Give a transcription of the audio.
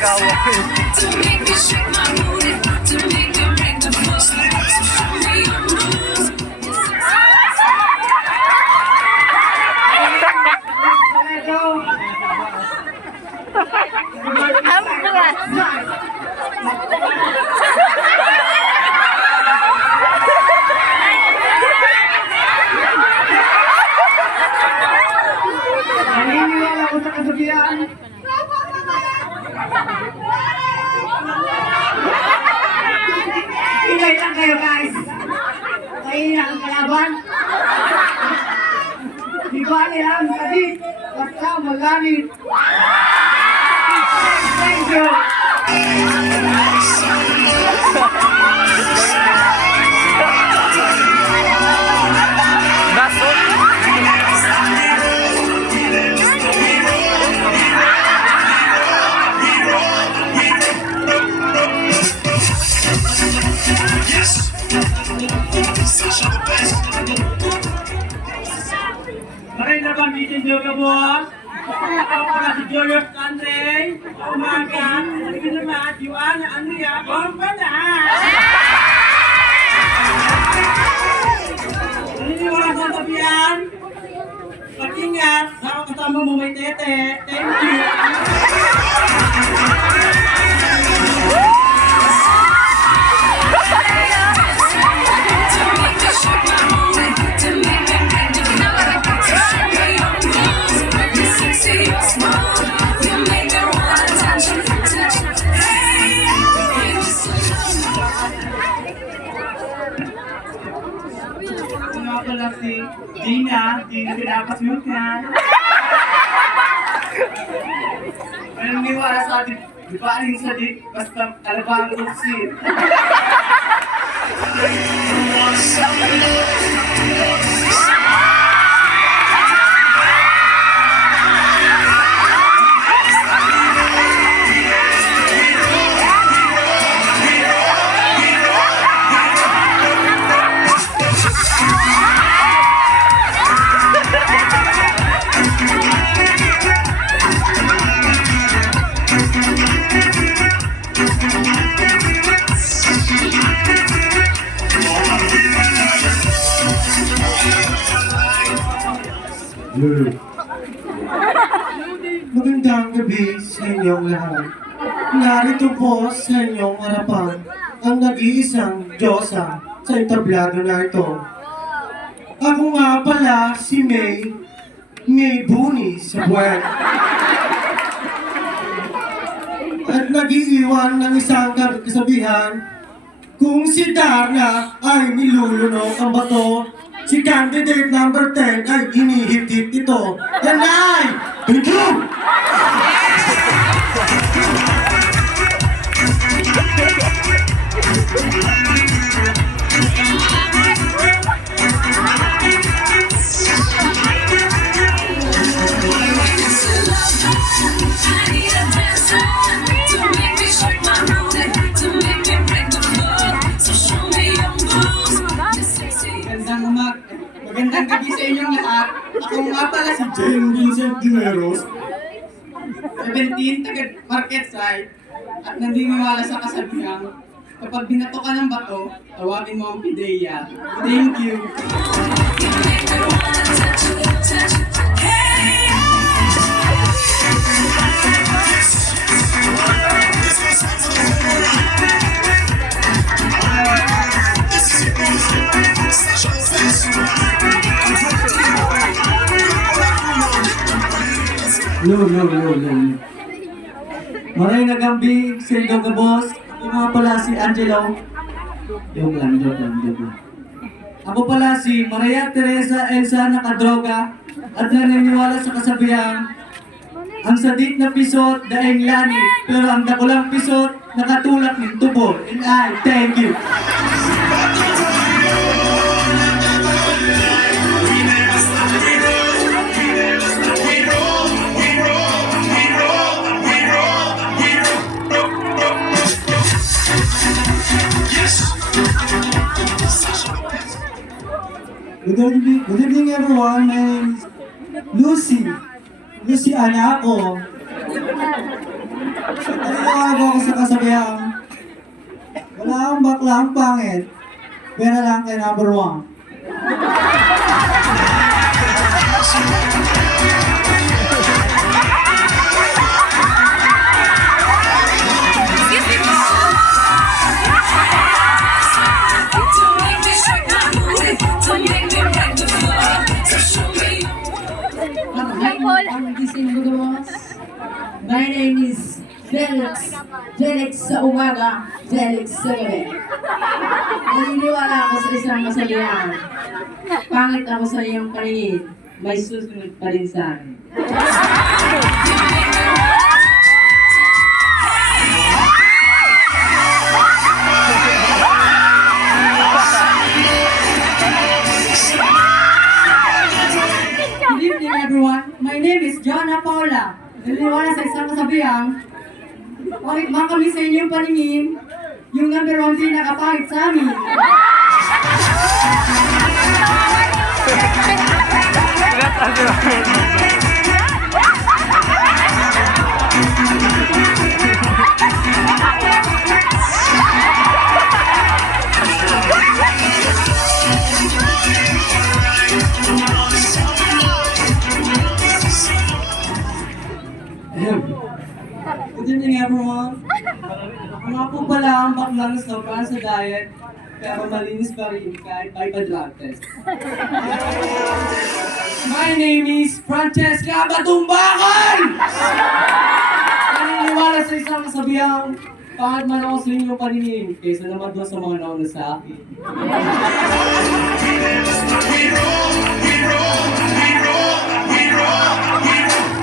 To make me shake my booty, to make me break the floor. So show me your moves. Naniniwala ko sa kasabihan. Ingay lang kayo guys. Kayo ang kalaban. Di ba nila ang kadit? Basta maganit. Thank you. Maray na banggitin nyo ka buwan? Ako pala si Julius Andre. Umaga, sabi naman, Yuana Andrea Bombana. Naniniwala sa sabihan? Pag-ingat, ako kasama mo may tete. Thank you. Nga pala si Dina dapat yun yan. Naniniwala sa atin, di ba aling sadik, basta alabang tuksin. Magandang gabi sa inyong lahat. Narito po sa inyong harapan ang nag-iisang Diyosa sa entablado na ito. Ako nga pala si May Buni sa buwan. At nag-iiwan ng isang kasabihan, kung si Darna ay nilulunok ang bato, si candidate number 10 ay inihip-hip ito. Yan ay! Thank you! I need a dancer to make me shake my booty, to make me break the floor. So show me your moves. Magandang gabi sa inyong lahat. Ako nga pala si Jane Vincent Dineros, 17, taga Marquetside, at naniniwala sa kasabihan, kapag binato ka ng bato, tawagin mo ang pideya. Thank you. No. Maray na gambi, Sildo ka boss. Ako nga pala si Angelo. Joke lang. Ako pala si Maria Teresa Elsa Nakadroga at naniniwala sa kasabihan, ang sadik na pisot daing lani, pero ang dakulang pisot nakatulak ng tubo. And I thank you. Good evening everyone. My name is Lucy Anako. Naniniwala po ako sa kasabihan. Wala akong bakla ang pangit. Pera lang kay number 1. Don't make me shake my booty. Don't make me break the floor. So show me Ang gising ko, boss. My name is Felix. Felix sa umaga, Felix sa gabi. Naniniwala ako sa isang kasabihan. Pangit ako sa iyong paningin, may susunod pa rin sa akin. Good evening, everyone. My name is Jonah Paula. Naniniwala sa isang kasabihan, kahit man kami sa inyong paningin, yung number 1 pinakapangit sa amin. Good evening, everyone. Ako nga po pala ang baklang sobrang sa diet, pero malinis pa rin kahit may pa-drug test. My name is Francesca Batumbakan! Naniniwala sa isang kasabihan, pangit man ako sa inyong paningin, kaysa naman doon sa mga nauna sa akin. we roll, we roll, we roll, we roll, we roll.